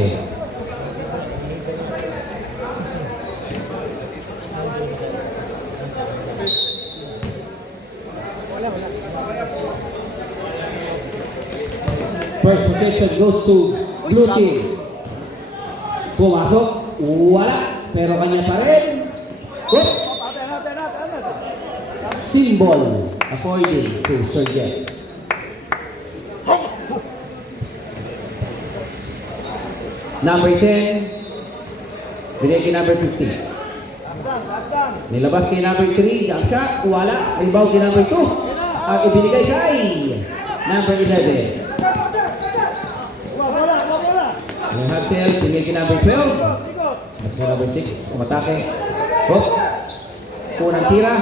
Okay. First possession goes to blue team. Pumasok, wala, pero kanya pa rin. Good. Symbol according to Sir Jeff. Number 10, binigay number 15. Nilabas kay number 3, jump shot, wala, rebound kay number 2. At ibinigay kay number 11. Yung hustle, binigay kay number 12. At number 6, umatake. Hop. Unang tira,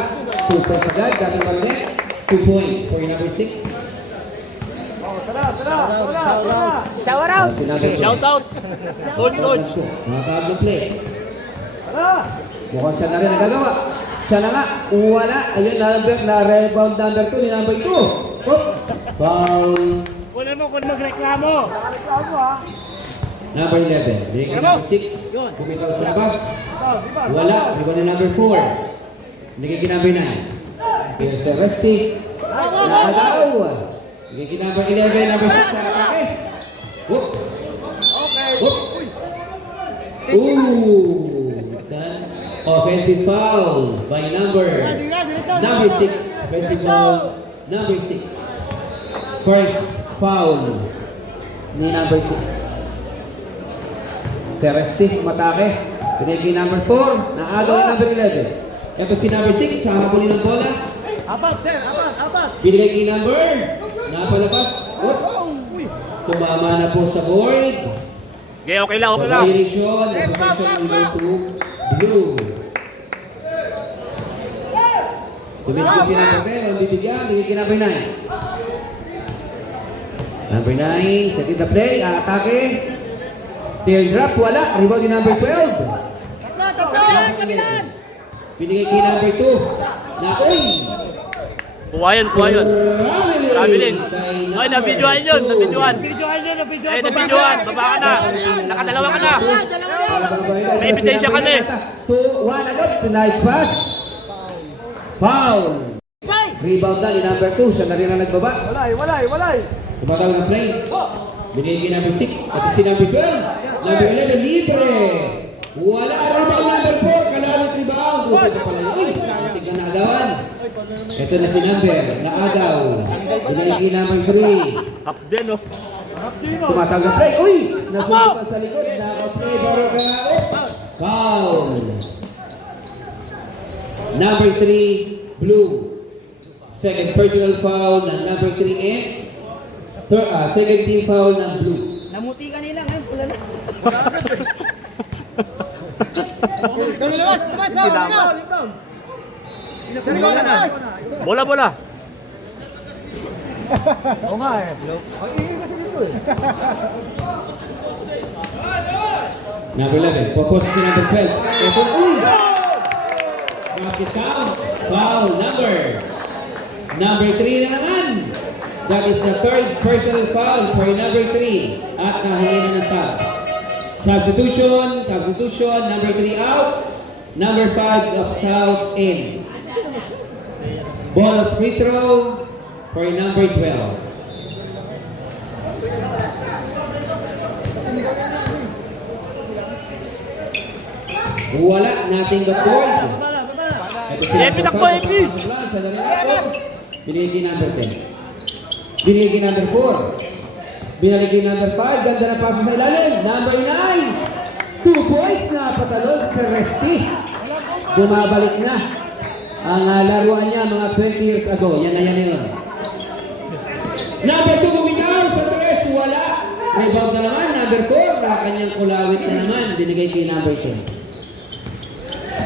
2 points agad, dating marinet. 2 points for number 6. Shout out! Shout out! Coach! Mga kag-play. Mukhang siya na rin nagagawa. Siya na nga, wala. Ayun, na-rebound number 2 ni number 2. Oh, foul. Kunin mo kung magreklamo. Nakareklamo ha. Number 11. Bigay kay number 6. Kumitaw sa labas. Wala. Bigay na number 4. Bigay kay number 9. Here's a Rusty. Nakadaw. Bigay kay number 11. Number 6 sa atake. Whoop. Whoop. Ooh. Offensive foul by number 6. Offensive foul number 6. First foul ni number 6. Seresi matake. Pinagi number 4. Naagaw ni number 11. Ito si number 6. Hahabulin ng bola. Apat, sir. Apat. Binigay kay number. Napalabas. Tumama na po sa board. Okay lang. Violation. Possession number 2. Blue. Tumisip si number 10. Ang bibigyan. Binigay kay number 9. Number 9. Set in the play. Atake. Teardrop, wala. Rebound ni number 12. Binigay kay number 2. Na, uy! Kuha yun. Sabi din. Ay, nabidyohan yun. Ay, nabidyohan. Baba ka na. Nakadalawa ka na. May ebidensya ka na eh. 2-1 agad. Nice pass. Foul. Rebound na ni number 2. Siya na rin ang nagbaba. Walay. Tumatawag na play. Binigay kay number 6. At si number 12. Number 11, libre. Wala. Rebound number 4. Kalawit rebound. Gusto ka pala yun. Tignan na agawan. Ito na si number. Naagaw. Binigay kay number 3. Up din, oh. Tumatawag na play. Uy! Nasunod pa sa likod. Naka-play. Baro ka nga. Foul. Number 3, blue. Second personal foul ng number 3 and second team foul ng blue. Namuti ka nila ngayon, pula na. Lumas, Bola. Oo nga eh. Ang ingin kasi dito eh. Number 11, focus si number 12. Ito, uy! Basket counts. Foul number 3 na naman. That is the third personal foul for number 3. At nahingin na sub. Substitution, number 3 out. Number 5 of South in. Ball free throw for number 12. Wala, nothing but board. Epi, takbo, Epi! Binigay number 10. Binigay number 4. Binigay number 5. Ganda na pasa sa ilalim. Number 9. 2 points na patalon sa Resti. Bumabalik na ang laruan niya mga 20 years ago. Yan. Number 2 bumitaw sa 3. Wala. Rebound na naman. Number 4. Kanyang kulawit na naman. Binigay kay number 10.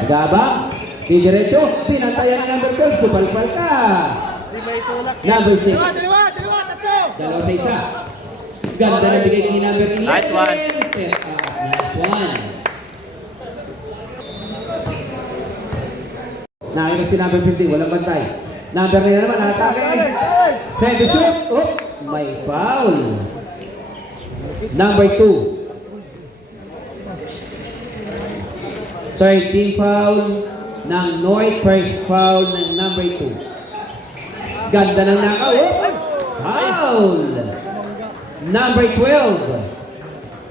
Gabang, di diretso, pinantayan ang number 12, supalpal ka. Number 6. Dalawa sa isa. Ganda na bigay ni number 11. Nice one. Nice one. Nakita si number 15, walang bantay. Number 9 naman, nakatake. Try to shoot. Oh, may foul. Number 2. Third team foul ng North. First foul ng number 2. Ganda ng knockout. Foul! Number 12.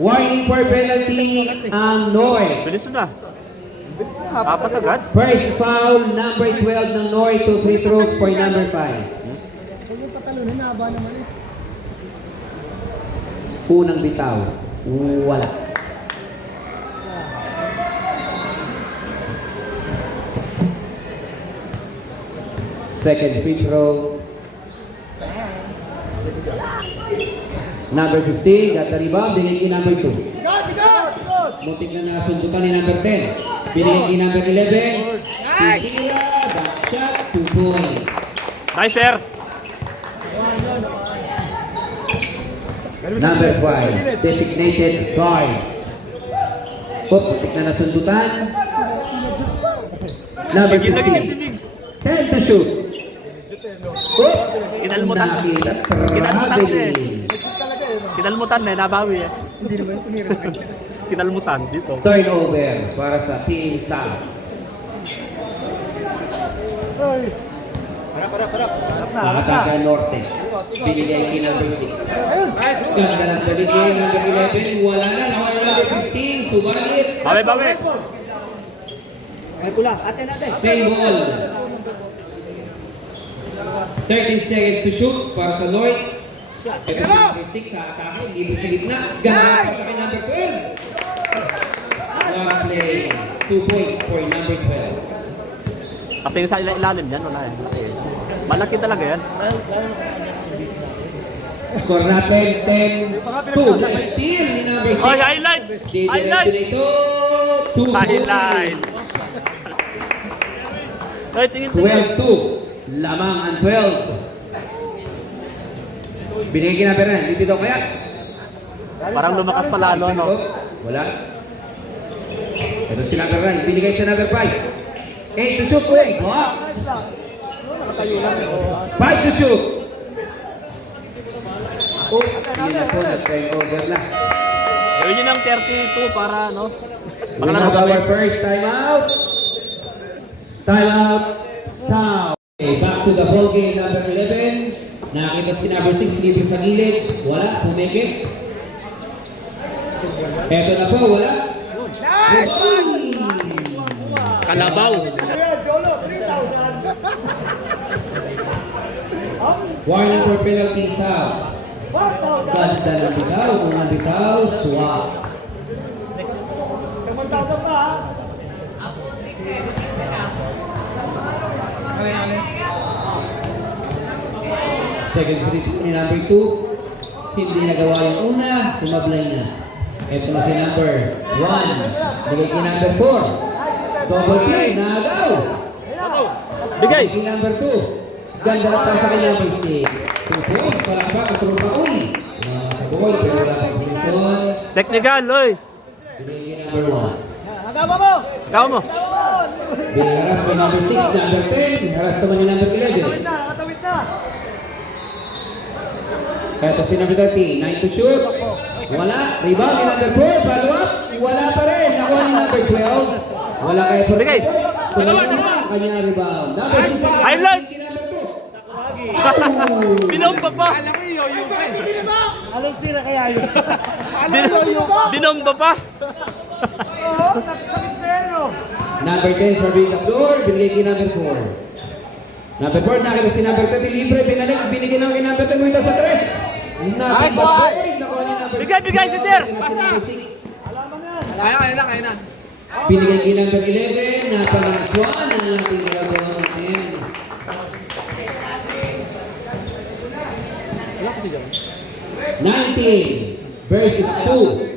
Warning for penalty ang North. Bilis na. Apat agad. First foul, number 12 ng North. 2 free throws for number 5. Unang bitaw. Wala. Second free throw. Number 15, got the rebound, binigay kay number 2. Muntik na nasundukan ni number 10. Binigay kay number 11. Titira, back shot, 2 points. Nice, sir. Number 5, designated guard. Muntik na nasundukan. Number 15, 10 to shoot. Kinalmutan. Nakita, Kinalmutan eh. traveling. Kinalmutan eh, nabawi eh. Kinalmutan dito. Turnover para sa Team South. Nakataka Norte. Binigay kay number 6. Ganda ng binigay number 11. Wala na. Nakawala number 15. Subalit. Bawi. Ay pula, ate. Same ball. 13 seconds to shoot para sa North. Ito si number 6 sa atake. Libre sa gitna. Ganda pa sa kay number 12. One play. 2 points for number 12. Kasi yung sa ilalim yan, wala eh. Malaki talaga yan. Score natin 10-2. Na-steal ni number 6. Oh, highlights! Highlights! Dito, 2 Highlights! Ay, tingin. 12-2. Lamang ang 12. Binigay kinaperan. Dito kaya? Parang lumakas pa lalo, no? Wala. Ito si number 1. Binigay sa number 5. 8 to shoot. Box. 5 to shoot. Oh, yun na po. Nag-turnover na. Gawin nyo ng 32 para, no? We have our first timeout. Timeout. Sound. Okay, back to the ball game number 11. Nakita si number 6 dito sa gilid. Wala. Pumikit. Eto na po. Wala. Kalabaw. Warning for penalty sound. Ganda ng bitaw. Mga bitaw. Swap. Second free throw ni number 2. Hindi nagawa yung una. Tumablay na. Ito na si number 1. Bigay kay number 4. Double play. Nagaw. Bigay. Kay number 2. Ganda na pa sa kay number 6. Suppose. Palakpa. Katulong pa uli. Sa boy. Pero wala pang position. Technical, oy. Bigay kay number 1. Ikaw mo. Binaras kay number 6. Number 10. Haras naman ni number 11. Ito si number 30, 9 to shoot. Wala. Rebound ni number 4. Follow up. Wala pa rin. Nakuha ni number 12. Wala kayo po. Bigay. Tumalang na kanya rebound. Number 6. Highlights. Binomba pa. Anong tira kaya yun? Binomba pa. Number 10, serving the floor. Binigay kay number 4. Number 4, nakita si number 30. Libre. Binigay na kay number 10. Winta sa 3. Nice one. Bigay si sir. Kaya na. Binigay kay number 11. Napalangaswan ang ating ginagawa natin. versus 2.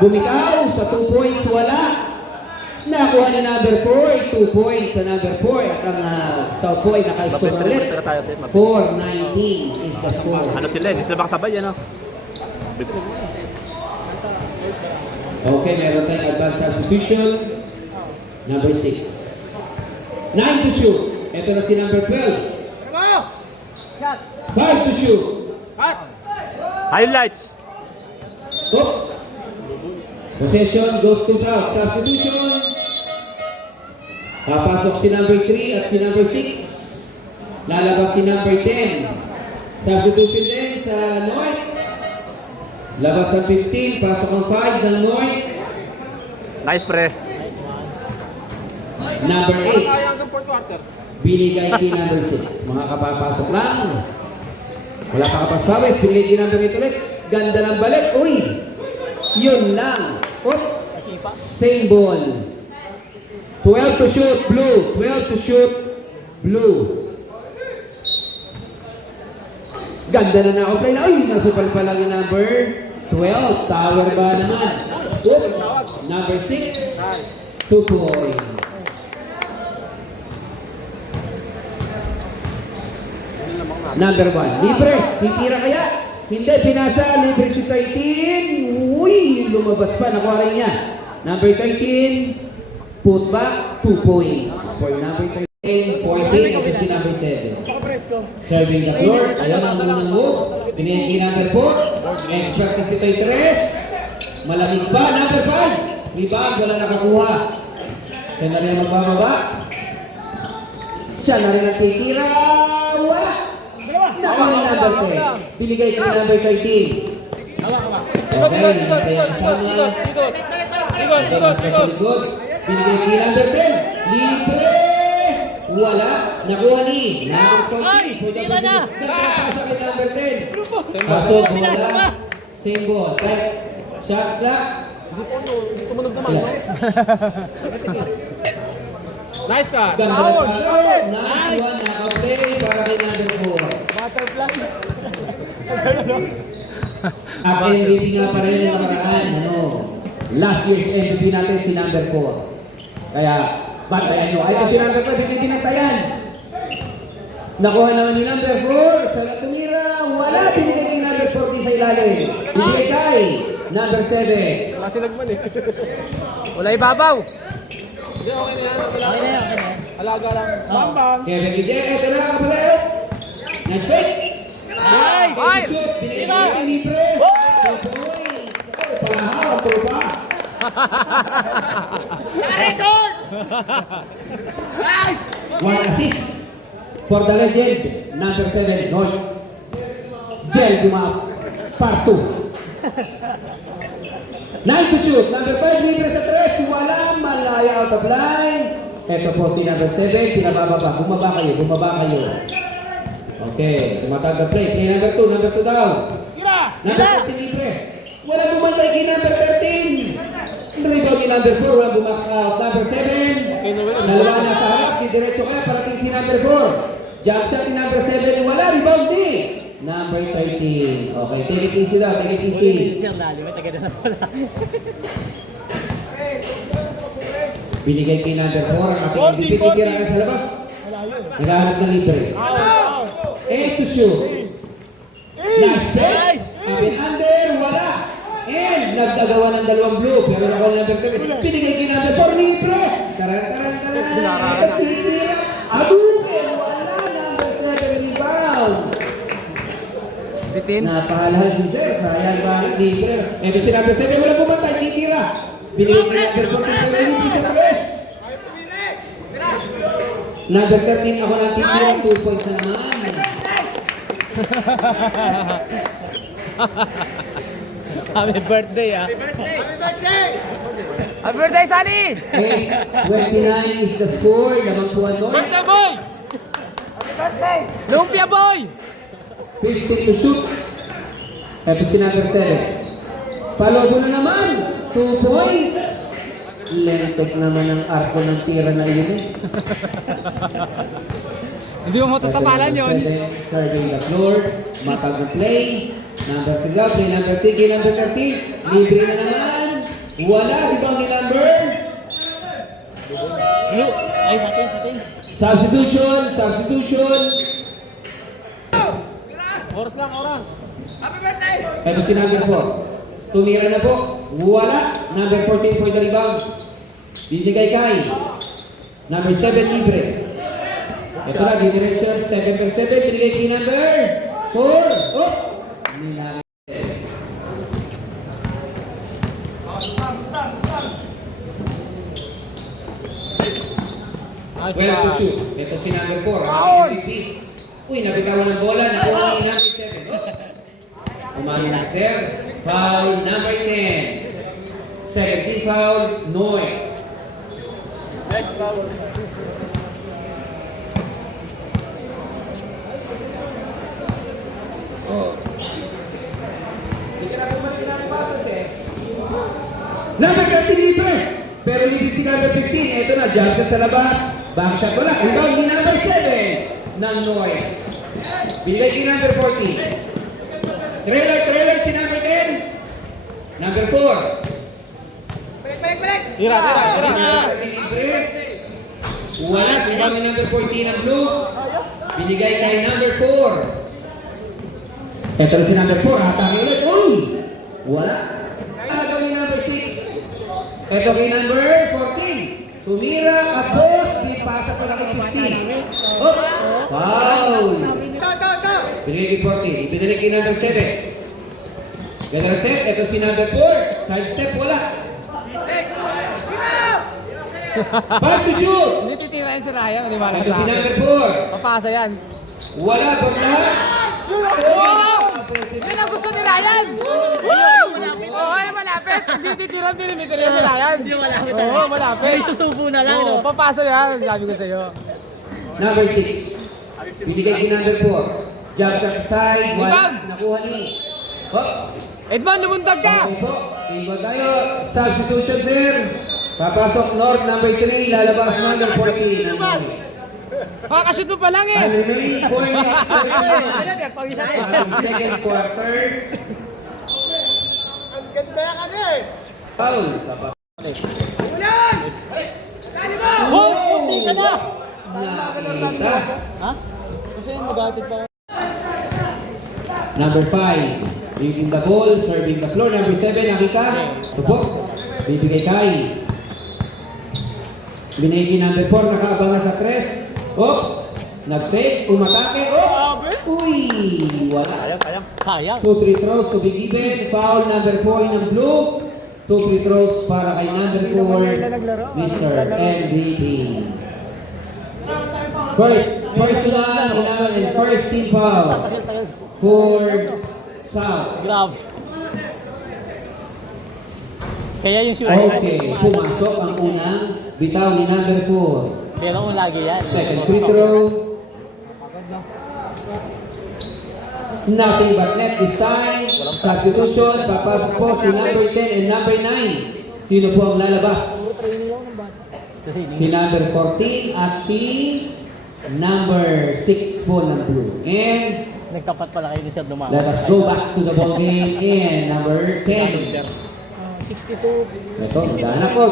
Bumitaw sa 2 points, wala. Nakuha ni number 4, 2 points sa number 4. At ang South Boy naka-score ulit. 4-19 is the score. Ano sila? Hindi sila makasabay, ano? Okay, meron tayong advanced substitution. Number 6. 9 to shoot. Ito na si number 12. 5 to shoot. Highlights. Oh. Possession goes to Trout. Substitution. Papasok si number 3 at si number 6. Lalabas si number 10. Substitution din sa North. Labas ang 15. Pasok ang 5 ng North. Nice pre. Number 8. Binigay kay number 6. Mga kapapasok lang. Wala pa kapasawis. Binigay kay number 8 ulit. Ganda ng balik. Uy! Yun lang. Oh, same ball. 12 to shoot, blue. 12 to shoot, blue. Ganda na na-outplay na. Uy! Nasupal pa lang yung number 12. Tower ba naman? Oh, number 6. 2 points. Number 1. Libre. Titira kaya? Hindi. Pinasa. Libre si 13. Uy! Lumabas pa. Nakuha rin niya. Number 13. Put back. 2 points. For number 13. 14. Ito si number 7. Serving the floor. Ayan ang unang move. Pinayang number 4. Extra kasi ito'y 3. Malamig pa. Number 5. Rebound. Wala nakakuha. Siya na rin magbababa. Siya na rin ang titira. Wala. Nakuha ni number 10. Binigay ko number 13. Okay, kaya kasama. Sa likod. Binigay kay number 10. Libre. Wala. Nakuha ni number 14. Pwede na. Nagpapasa kay number 10. Pasok. Wala. Same ball. Shot clock. Tumunog naman, no? Nice ka. Ganda ng pasok. Nice one. Naka-play para kay number 4. Butterfly. At MVP nga pa rin ang nakaraan. Last year's MVP natin si number 4. Kaya, bantayan nyo. Ay, si number 4, hindi tinatayan. Nakuha naman ni number 4. Sa tumira, wala. Binigay ni number 40 sa ilalim. Binigay kay number 7. Wala silagman eh. Wala ibabaw. Hindi, okay na yan. Okay na yan. Alaga lang. Bang bang. Kevin Guillen, ito na ang kapalay. Nice break. Nice! Shoot, binigay kay libre. 2 points. Palahaw, tropa. Record! Nice! 1 assist for the legend, number 7, North. Jel Dumap, part 2. 9 to shoot, number 5, libre sa 3, wala, malaya out of line. Ito po si number 7, pinabababa, bumaba kayo. Okay, tumatag play, play number 2 down. Number 14, libre. Wala bumantay kay number 13. Rebound ni number 4, wala bumax out. Number 7, dalawa na sa harap, diretso kaya parating si number 4. Jump shot ni number 7, wala, rebound ni number 13. Okay, take it easy daw, take it easy. Binigay kay number 4, ang ating MVP, titira ka sa labas. Naghahanap na libre. 8 to shoot. Nice set. Kapit under, wala. And nagdagawa ng 2 blue. Pero nakuha ng number 7. Binigay kay number 4, libre. Taran. Titira. Adukin, wala. Number 7 rebound. Napakalahan si Sir. Sayang ba libre. Ito si number 7, wala pumatay, titira. Binigay kay number 14, libre sa press. Number 13, ako lang titira. 2 points na naman. Happy birthday, ah. Happy birthday, Sunny! 29 is the score. Lamang po ano. Birthday, boy! Happy birthday! Lumpia, boy! 15 to shoot. Ito si number 7. Palobo na naman. 2 points. Lentek naman ang arko ng tira na yun eh. Hindi mo matatapalan yun. Serving the floor. Matag na play. Number 3 daw. Play number 3. Kay number 13. Libre na naman. Wala. Rebound ni number. Blue. Ay, sa atin. Substitution. Oras lang, oras. Happy birthday! Ito si number 4. Tumira na po. Wala. Number 14 for the rebound. Binigay kay number 7 libre. Ito na, direction 7 per 7. Binigay kay number 4. Oh! Nice 12 to pass. shoot. Ito si number 4. Ang MVP. Uy, nabitawan ng bola. Nakuha ni number 7. Umani na sir. Foul number 10. Second team foul, Noy. Next foul. Number 30 libre. Pero libre si number 15. Ito na, jump siya sa labas. Back shot wala. Rebound ni number 7 ng Noy. Binigay ni number 14. Trailer si number 10. Number 4. Tira. Wala si number 14 ng blue. Binigay kay number 4. Ito na si number 4. Hatang ulit. Uy! Wala. Ito ni number 6. Ito kay number 14. Tumira at boss. Lipasa pa na kay 15. Oh! Foul! Binigay kay 14. Binigay kay number 7. Ganda set. Ito si number 4. Side step. Wala. Back to shoot! Hindi titira yun si Ryan. Hindi malay Ito sa si akin. number 4. Papasa yan. Wala pa lahat. Yan ang gusto ni Ryan! Oo, ay malapit. Hindi titira millimeter yan si Ryan. Oo, malapit. May susubo na lang. Oo, papasa yan. Sabi ko sa'yo. Number 6. Binigay kay number 4. Jump shot sa side. Wala. Nakuha ni. Oh. Edmond, lumundag ka! Okay po. Iba tayo. Substitution sir. Papasok North number 3. Lalabas number 14. Kakashoot mo pa lang eh! Ang remaining points sa second quarter. Ang ganda yan kasi eh! Foul. Oh! Kunti ka na! Nakita. Ha? Kasi magatid pa. Number 5. Leading the ball. Serving the floor. Number 7. Nakita. Ito po. Bibigay kay. Binigay number 4. Nakaabang na sa tres. Oh! Nag-fake. Umatake. Oh! Uy! Wala. Sayang. 2 free throws to be given. Foul number 4 ng blue. 2 free throws para kay number 4, Mr. MVP. First personal and first team foul for South. Grabe. Kaya yung shoot. Okay, pumasok ang unang bitaw ni number 4. Pero mo lagi yan. Second free throw. Nothing but net this time. Substitution. Papasok po si number 10 and number 9. Sino po ang lalabas? Si number 14 at si number 6 po ng blue. And Nagtapat pala kayo ni Sir Dumawa. let us go back to the ball game. And number 10. 62. Ito, daan ako.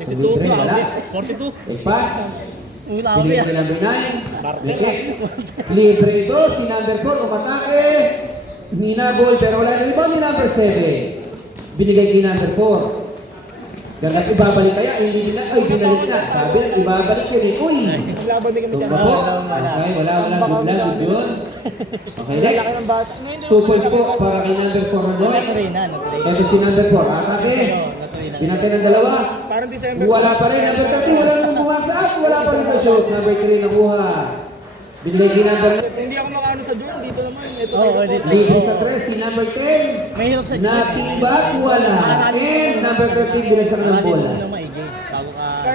62. Wala. 42. A pass. Wala Binigay kay number 9. Leke. Libre ito. Si number 4 umatake. Hinabol pero wala na rebound ni number 7. Binigay kay number 4. Dapat ibabalik kaya. Hindi na. Ay, binalik na. Sabi na ibabalik yun eh. Uy! Tumba po. Okay, wala. Good lang. Good yun. Okay, next. 2 points po para kay number 4 Noy. Ito si number 4. Atake. Pinatay ng dalawa. Parang December. Wala pa rin. Number 13, wala nang bumaksak. Wala pa rin na shoot. Number 3 nakuha. Binigay kay number Hindi ako makaano sa June. Dito naman. Ito libre sa 3. Si number 10. Mahirap sa Natibak. Wala. And number 13, binagsak ng bola.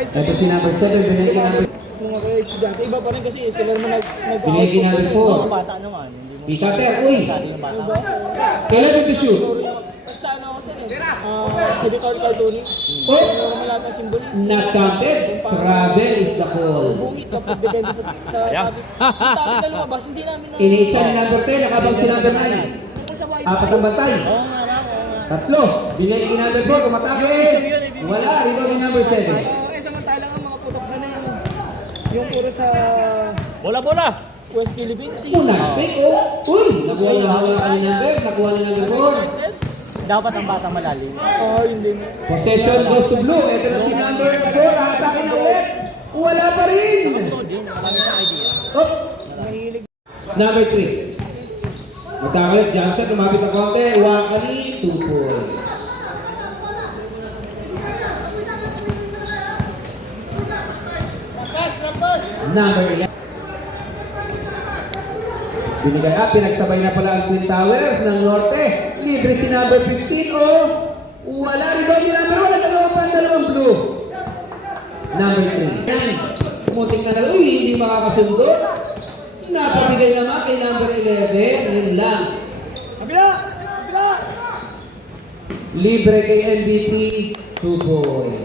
Ito si number 7. Binigay kay number Kung ako ay estudyante, iba pa rin kasi sila naman Binigay kay number 4. bata naman. Ikater. Uy. Kailan to shoot? Sa ano kasi hindi cartooning. Oh. Malata simbolis. Not counted. Travel is the call. Bukit kapag depende sa topic. Topic na lumabas, hindi namin na... Iniitsa ni number 10. Nakabang si number 9. Sa wifi. Apat ang bantay. Oo nga lang. Tatlo. Binigay kay number 4. Umatake. Wala. Rebound ni number 7. Samantala nga mga putok na yung puro sa Bola! West Philippines. Una, straight oh. Uy! Nakuha na hawakan ni number. Nakuha na number 4. Dapat ang bata malalim. Hindi na. Possession goes to blue. Ito na si number 4. Nakatake na ulit. Wala pa rin. Oh. Number 3. Magkakalit. Jump shot. Lumapit ang konti. Wakali. 2 points. number 11. Binigay up, pinagsabay na pala ang Twin Towers ng Norte. Libre si number 15, wala rebound yung number 1, dalawang blue. Number 3. Mutik na lang, hindi makakasundo. Napabigay naman kay number 11, yun lang. Libre kay MVP, 2 points.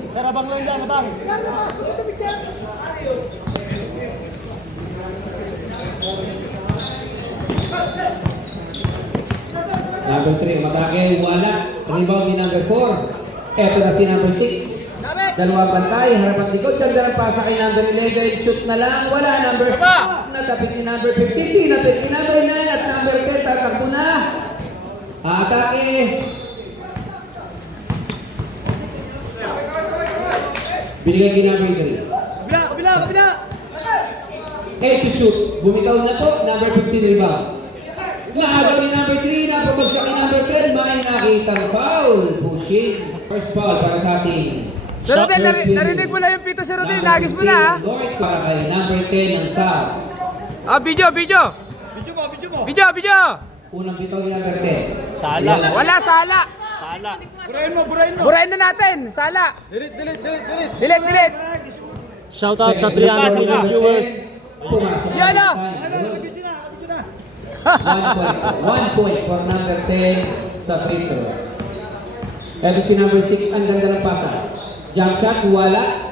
Number 3, umatake, wala. Rebound ni number 4. Eto na si number 6. Dalawang bantay, harapan likod. Ganda ng pasa kay number 11. Shoot na lang, wala. Number 5. Natapit ni number 15. Tinapit ni number 9 at number 10. Tatakbo na. Atake. Binigay kay number 3. Kabila! 8 to shoot. Bumitaw na po. Number 15 rebound. Nakagaw ni number 3. Napabagsak ni number 10. May nakitang foul. Pushing. First foul para sa ating Sir Rodel, narinig mo lang yung pito, Sir Rodel. Nagis mo na, ha? North para kay number 10 ng South. Video! Unang pito ni number 10. Sala. Wala, sala! Sala. Burahin na natin, sala! Delete! Shoutout sa 300 million viewers. Pumasok. Yan na! 1 point for number 10 sa free throw. Ito si number 6, ang ganda ng pasa. Jump shot, wala.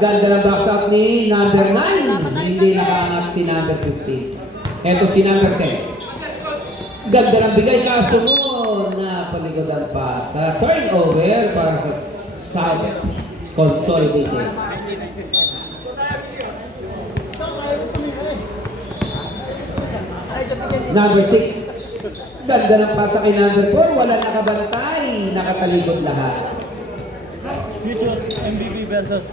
Ganda ng box out ni number 9. Hindi nakaangat si number 15. Ito si number 10. Ganda ng bigay, kaso mo na paligod ang pasa. Turnover para sa South Consolidated. Number 6. Ganda ng pasa kay number 4. Wala nakabantay. Nakatalikod lahat. MVP versus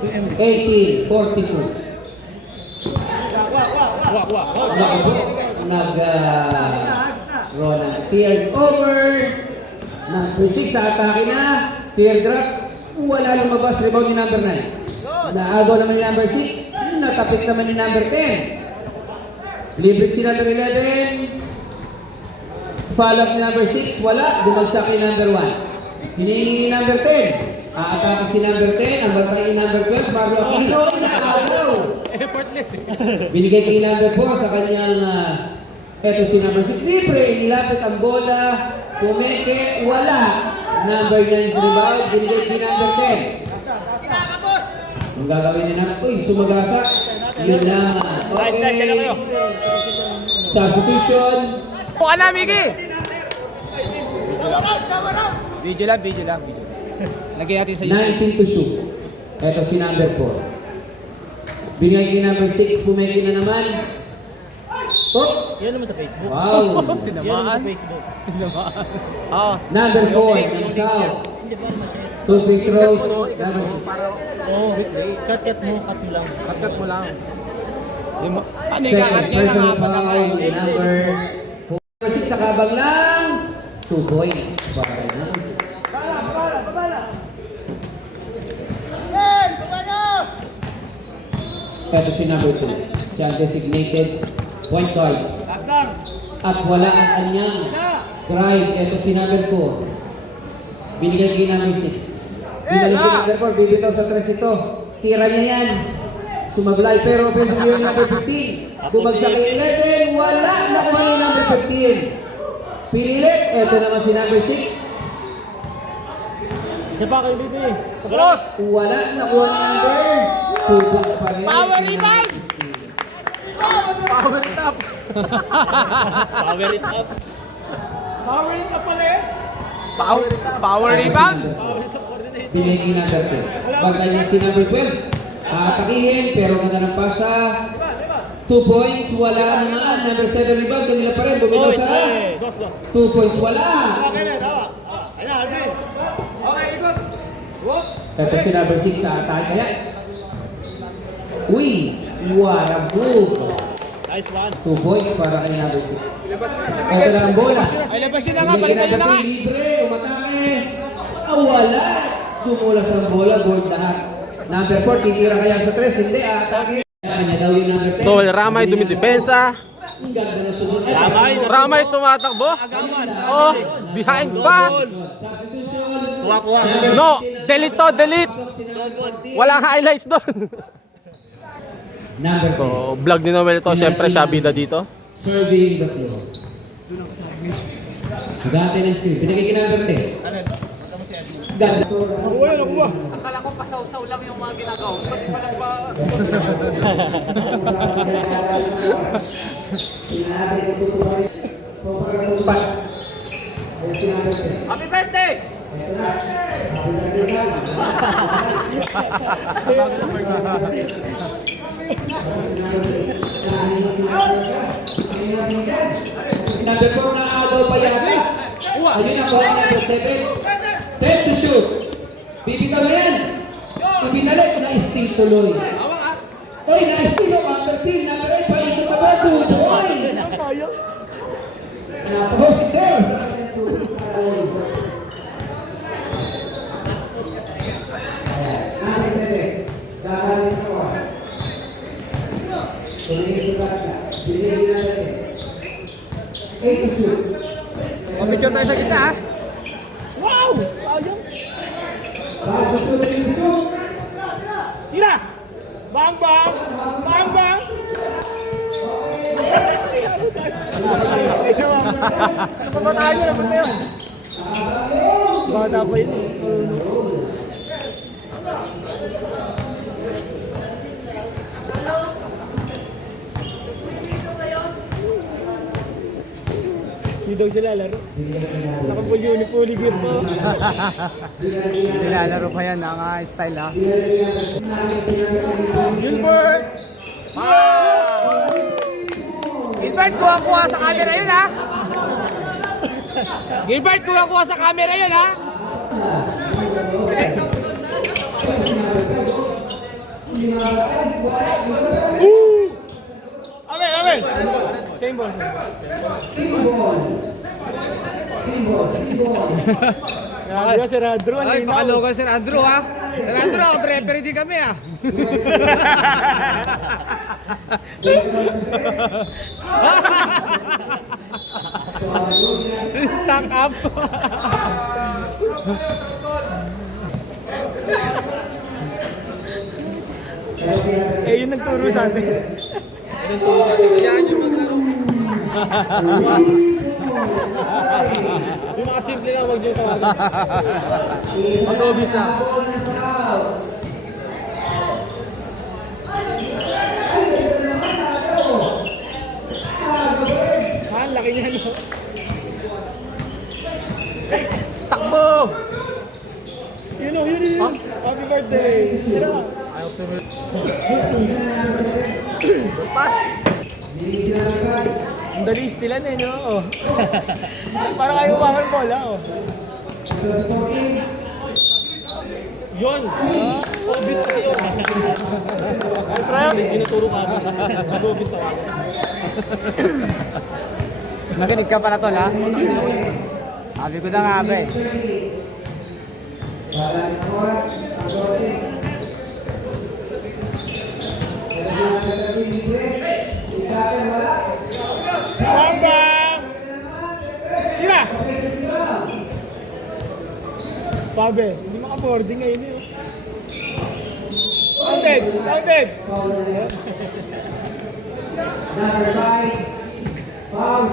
18-42. Naku po. Roll ng tear over. Number 6 sa atake na. Tear drop. Wala lumabas. Rebound ni number 9. Naagaw naman ni number 6. Natapit naman ni number 10. Libre si number 11. Follow up ni number 6. Wala. Bumagsak ni number 1. Hinihingi ni number 10. Aatake si number 10. Ang bantay ni number 12. Mario Aquino. Naagaw. Effortless. Binigay kay number 4 sa kanyang eto si number 6. Libre. Nilapit ang bola. Pumeke. Wala. Number 9 sa rebound. Binigay kay number 10. Ang gagawin ni number, sumagasa. Yun lang. Okay. Substitution. Buka na, Miggy! Video lang. Lagyan natin sa YouTube. 19 to shoot. Ito si number 4. Binigay kay number 6. Pumeke na naman. Oh! Yan naman sa Facebook. Wow! Yan naman sa Tinamaan. Facebook. Oo. Number 4 ng South. Hindi ba naman siya? 2 free throws. Number 6. Oo. Cut mo lang. Kakat mo lang. Ano yung Second kakat niya na personal nga foul. Number 4. Number 6 nakabang lang. 2 points. Para kay number 6. Ito si number 2. Siya ang designated point guard. At wala ang kanyang drive. Ito si number 4. Binigay kay number 6. Binalik kay number 4. Bibitaw sa 3 ito. Tira niya yan. Sumablay pero offensive yun yung number 15. Bumagsak kay 11. Wala. Nakuha yung number 15. Pinilit. Ito naman si number 6. Isa pa kay Bibi. Wala. Nakuha yung number 2 points pa rin. Power rebound! Power it up! Power it up. Power rebound! Binigay number 10. Bagay niya si number 12. Atakihin, pero ganda ng pasa. 2 points, wala naman. Number 7 rebound, kanila pa rin. Bumitaw sa 2 points, wala. Ito si number 6 sa atake kaya. Uy, what a move. Nice one. 2 points para kay number 6. Ito na ang bola. Ay, labasin na nga, balikan nyo na nga! Libre, umatake. Wala. Tumulas ang bola, board lahat. Number 4, titira kaya sa 3. Hindi, atake. Kanya daw yung number 10. Tol, Ramay dumidepensa. Ang ganda ng sunod. Ramay tumatakbo. Oh, behind pass. Substitution. Kuha. No, delete to, delete. Walang highlights doon. Number 10. So, vlog ni Noel to. Siyempre, siya bida dito. Serving the floor. Dati ng screen. Pinagay ka number 10. Ganda. Akala ko pasaw-saw lang yung mga ginagawa. Ba't pala ba? Happy birthday! Number 4 na agaw pa yata. Ayun ang ball number 7. 10 to shoot. Bibitaw na yan. Ibinalik na ising tuloy. Oy, na-ising ang number 10. Number 8 pa ito pa ba? 2 points. Naposters. Picture tayo sa gitna ha. Tira! Bang bang! Bang bang! Napapataan niyo, napunta yun. Bata pa yun. Hindi daw sila laro. Nakapag-uni-puli gear po. Nilalaro pa yan, ang style ha. Gilbert! Gilbert, kuha-kuha sa camera yun ha! Gilbert, kuha-kuha sa camera yun ha! Amen! Same ball. Grabe si Radro. Ay, pakalokan si Radro ha. Si Radro, pre-referee din kami ha. Stack up. Yun nagturo sa atin. Yung mga simple lang, wag niyo tawagan. Mag-obvious na. Ang laki niya, no? Takbo! Yun. Happy birthday! Sira! Pass! Ang dali stilan eh, no? Oh. Parang ayaw umawal bola, oh. Yun! Obvious kasi yun. Extra yun? Tinuturo ka. Mag-obvious na ako. Nakinig ka pala tol, ha? Sabi ko na nga, pre. Bang bang! Tira! Sabi, hindi maka-boarding ngayon eh. Counted! Number 5. Foul